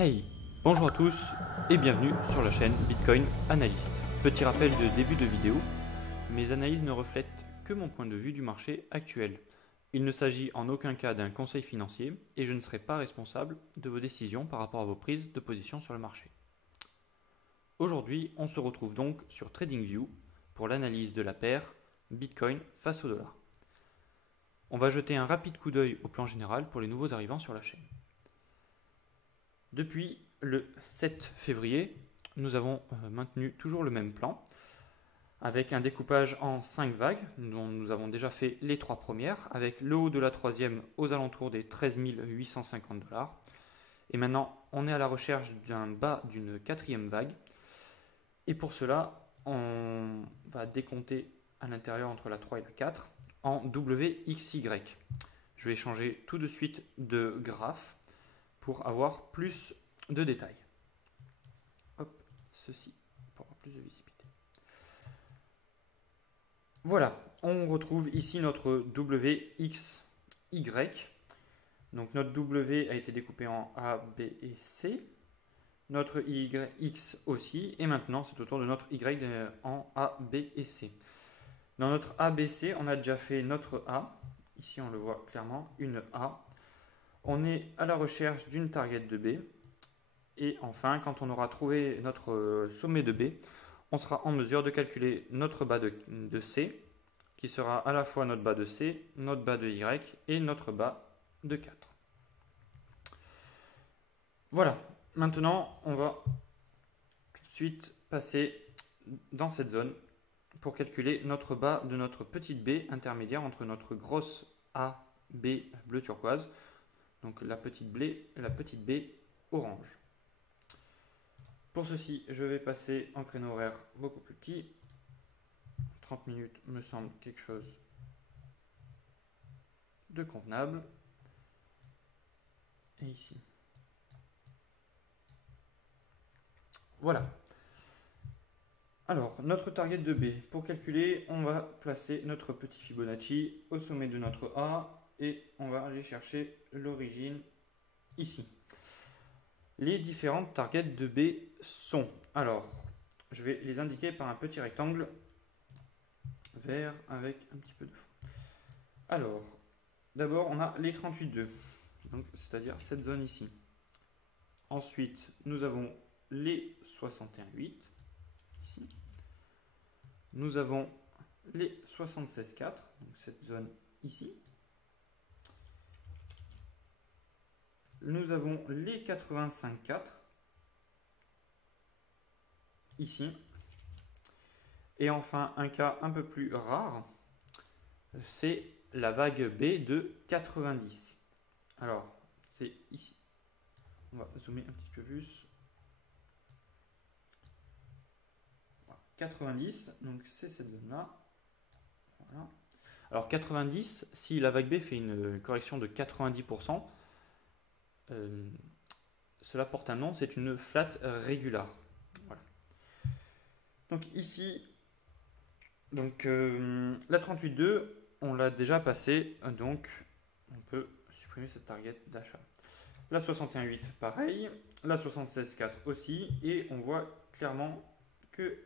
Hey, bonjour à tous et bienvenue sur la chaîne Bitcoin Analyst. Petit rappel de début de vidéo, mes analyses ne reflètent que mon point de vue du marché actuel. Il ne s'agit en aucun cas d'un conseil financier et je ne serai pas responsable de vos décisions par rapport à vos prises de position sur le marché. Aujourd'hui, on se retrouve donc sur TradingView pour l'analyse de la paire Bitcoin face au dollar. On va jeter un rapide coup d'œil au plan général pour les nouveaux arrivants sur la chaîne. Depuis le 7 février, nous avons maintenu toujours le même plan avec un découpage en 5 vagues dont nous avons déjà fait les 3 premières avec le haut de la troisième aux alentours des 13 850 $. Et maintenant, on est à la recherche d'un bas d'une quatrième vague. Et pour cela, on va décompter à l'intérieur entre la 3 et la 4 en WXY. Je vais changer tout de suite de graphe pour avoir plus de détails. Hop, ceci pour avoir plus de visibilité. Voilà, on retrouve ici notre WXY. Donc notre W a été découpé en A, B et C. Notre YX aussi. Et maintenant, c'est au tour de notre Y en A, B et C. Dans notre ABC, on a déjà fait notre A. Ici, on le voit clairement, une A. On est à la recherche d'une target de B. Et enfin, quand on aura trouvé notre sommet de B, on sera en mesure de calculer notre bas de C, qui sera à la fois notre bas de C, notre bas de Y et notre bas de 4. Voilà, maintenant on va tout de suite passer dans cette zone pour calculer notre bas de notre petite B intermédiaire entre notre grosse A, B bleu turquoise, donc la petite B orange. Pour ceci, je vais passer en créneau horaire beaucoup plus petit. 30 minutes me semble quelque chose de convenable. Et ici. Voilà. Alors, notre target de B. Pour calculer, on va placer notre petit Fibonacci au sommet de notre A et on va aller chercher l'origine ici. Les différentes targets de B sont, alors, je vais les indiquer par un petit rectangle vert avec un petit peu de fond. Alors, d'abord, on a les 38,2, donc c'est-à-dire cette zone ici. Ensuite, nous avons les 61,8 ici. Nous avons les 76,4, donc cette zone ici. Nous avons les 85,4 ici. Et enfin, un cas un peu plus rare, c'est la vague B de 90. Alors, c'est ici. On va zoomer un petit peu plus. 90, donc c'est cette zone-là. Voilà. Alors 90, si la vague B fait une correction de 90%, cela porte un nom, c'est une flat regular. Voilà. Donc ici, donc, la 38,2, on l'a déjà passé, donc on peut supprimer cette target d'achat. La 61,8, pareil. La 76,4 aussi. Et on voit clairement que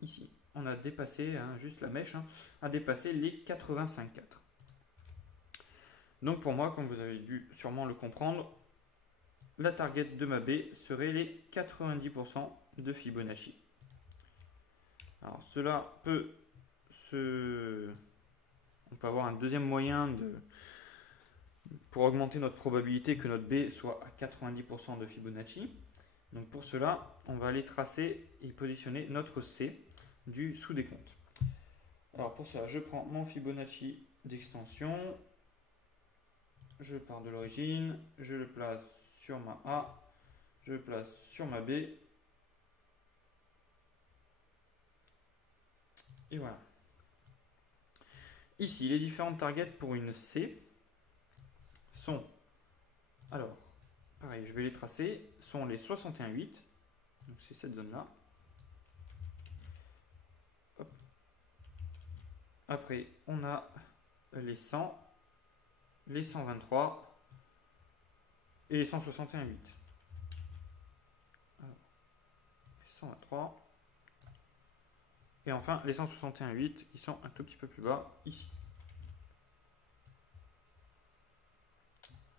ici, on a dépassé, juste la mèche, a dépassé les 85,4. Donc pour moi, comme vous avez dû sûrement le comprendre, la target de ma B serait les 90% de Fibonacci. Alors cela peut on peut avoir un deuxième moyen pour augmenter notre probabilité que notre B soit à 90% de Fibonacci. Donc pour cela, on va aller tracer et positionner notre C du sous-décompte. Alors pour cela, je prends mon Fibonacci d'extension, je pars de l'origine, je le place sur ma A, je le place sur ma B, et voilà. Ici, les différentes targets pour une C sont, alors, pareil, je vais les tracer, sont les 61,8, donc c'est cette zone-là. Après, on a les 100, les 123 et les 161,8. 123. Et enfin, les 161.8 qui sont un tout petit peu plus bas ici.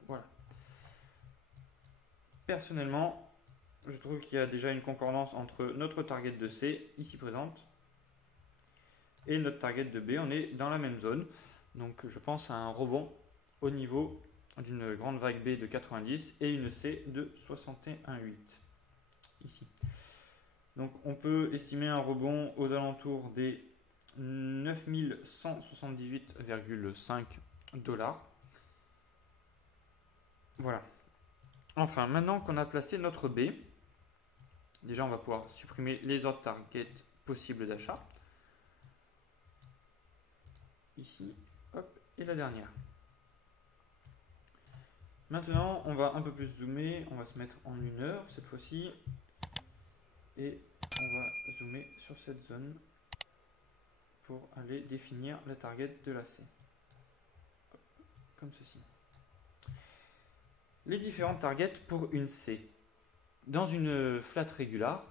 Voilà. Personnellement, je trouve qu'il y a déjà une concordance entre notre target de C, ici présente, et notre target de B. On est dans la même zone. Donc je pense à un rebond au niveau d'une grande vague B de 90 et une C de 61.8. Ici. Donc on peut estimer un rebond aux alentours des 9178,5 $. Voilà. Enfin, maintenant qu'on a placé notre B, déjà on va pouvoir supprimer les autres targets possibles d'achat. Ici, hop, et la dernière. Maintenant, on va un peu plus zoomer, on va se mettre en 1 heure cette fois-ci. Et on va zoomer sur cette zone pour aller définir la target de la C. Hop, comme ceci. Les différentes targets pour une C. Dans une flat régular,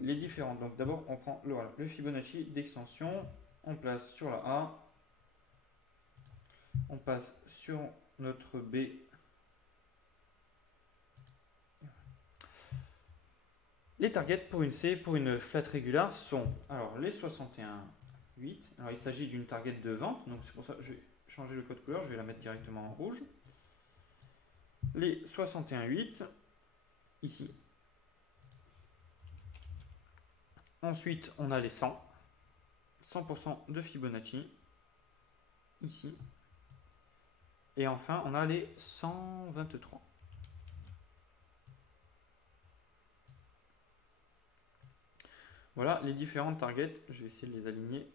les différentes. Donc d'abord, on prend le Fibonacci d'extension, on place sur la A, on passe sur notre B. Les targets pour une C, pour une flat régular sont alors les 61.8. Alors il s'agit d'une target de vente, donc c'est pour ça que je vais changer le code couleur, je vais la mettre directement en rouge. Les 61.8 ici. Ensuite, on a les 100% de Fibonacci ici. Et enfin, on a les 123. Voilà les différentes targets. Je vais essayer de les aligner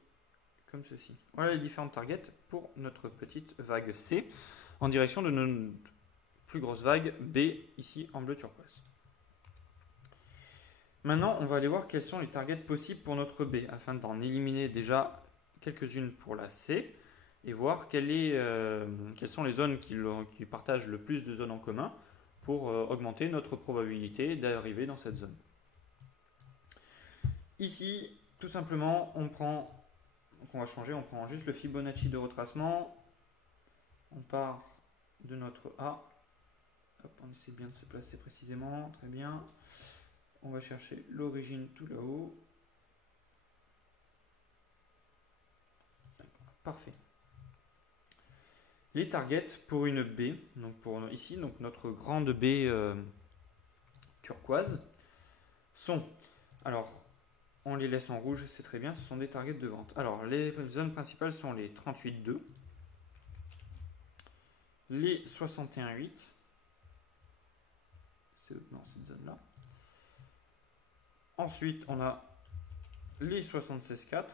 comme ceci. Voilà les différentes targets pour notre petite vague C en direction de notre plus grosse vague B ici en bleu turquoise. Maintenant, on va aller voir quels sont les targets possibles pour notre B afin d'en éliminer déjà quelques-unes pour la C et voir quelles sont les zones qui partagent le plus de zones en commun pour augmenter notre probabilité d'arriver dans cette zone. Ici, tout simplement, on va changer, on prend juste le Fibonacci de retracement. On part de notre A. Hop, on essaie bien de se placer précisément, très bien. On va chercher l'origine tout là-haut. Parfait. Les targets pour une B, donc ici, donc notre grande B turquoise, sont, alors on les laisse en rouge, c'est très bien, ce sont des targets de vente. Alors les zones principales sont les 38,2, les 61,8, c'est dans cette zone-là. Ensuite, on a les 76,4.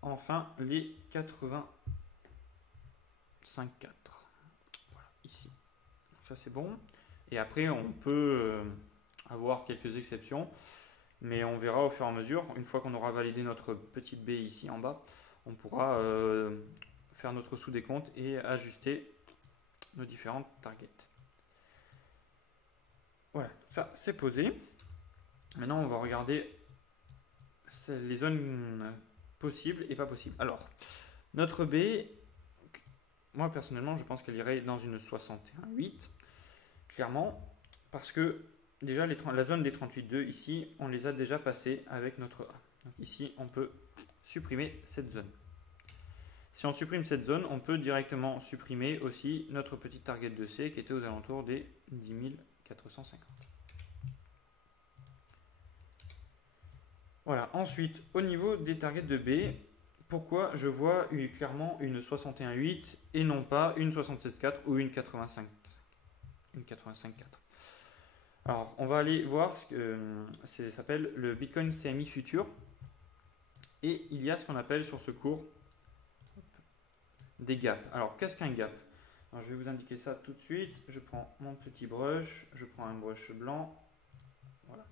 Enfin, les 85,4. Voilà, ici. Ça, c'est bon. Et après, on peut avoir quelques exceptions. Mais on verra au fur et à mesure. Une fois qu'on aura validé notre petite B ici en bas, on pourra faire notre sous-décompte et ajuster nos différentes targets. Voilà, ça c'est posé. Maintenant, on va regarder les zones possibles et pas possibles. Alors, notre B, moi personnellement, je pense qu'elle irait dans une 61,8, clairement, parce que déjà la zone des 38,2 ici, on les a déjà passées avec notre A. Donc ici, on peut supprimer cette zone. Si on supprime cette zone, on peut directement supprimer aussi notre petite target de C qui était aux alentours des 10 450. Voilà, ensuite, au niveau des targets de B, pourquoi je vois clairement une 61,8 et non pas une 76,4 ou une 85,4. Alors, on va aller voir ce que ça s'appelle le Bitcoin CMI Future. Et il y a ce qu'on appelle sur ce cours des gaps. Alors, qu'est-ce qu'un gap? Alors, je vais vous indiquer ça tout de suite. Je prends mon petit brush, je prends un brush blanc. Voilà.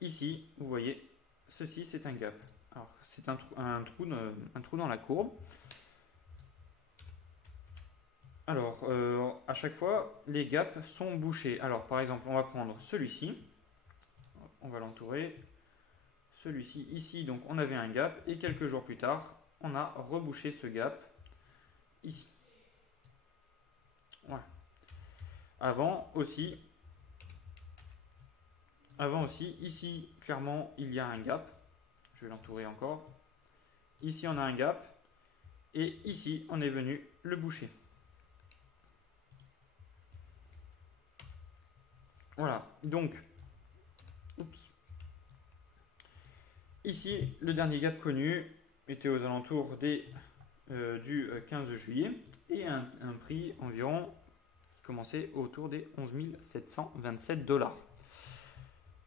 Ici, vous voyez, ceci c'est un gap. Alors, c'est un trou dans la courbe. Alors, à chaque fois, les gaps sont bouchés. Alors, par exemple, on va prendre celui-ci. On va l'entourer. Celui-ci, ici, donc on avait un gap. Et quelques jours plus tard, on a rebouché ce gap ici. Voilà. Avant aussi, ici, clairement, il y a un gap. Je vais l'entourer encore. Ici, on a un gap. Et ici, on est venu le boucher. Voilà. Donc, ici, le dernier gap connu était aux alentours du 15 juillet. Et un prix environ qui commençait autour des 11 727 $.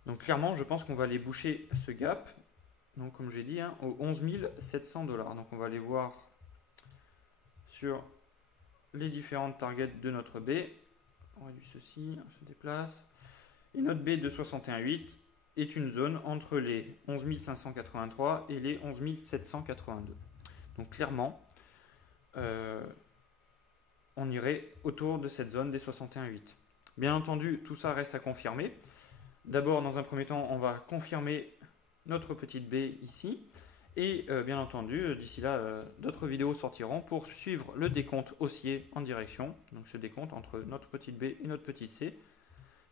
Donc clairement, je pense qu'on va aller boucher ce gap. Donc comme j'ai dit, aux 11 700 $. Donc on va aller voir sur les différentes targets de notre B. On réduit ceci, on se déplace. Et notre B de 61,8 est une zone entre les 11 583 et les 11 782. Donc clairement, on irait autour de cette zone des 61,8. Bien entendu, tout ça reste à confirmer. D'abord, dans un premier temps, on va confirmer notre petite baie ici. Et bien entendu, d'ici là, d'autres vidéos sortiront pour suivre le décompte haussier en direction. Donc ce décompte entre notre petite baie et notre petite C,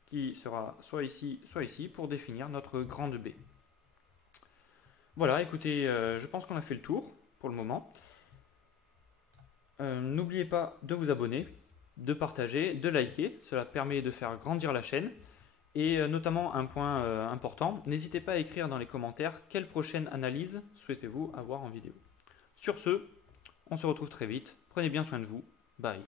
qui sera soit ici, pour définir notre grande baie. Voilà, écoutez, je pense qu'on a fait le tour pour le moment. N'oubliez pas de vous abonner, de partager, de liker. Cela permet de faire grandir la chaîne. Et notamment un point important, n'hésitez pas à écrire dans les commentaires quelle prochaine analyse souhaitez-vous avoir en vidéo. Sur ce, on se retrouve très vite. Prenez bien soin de vous. Bye.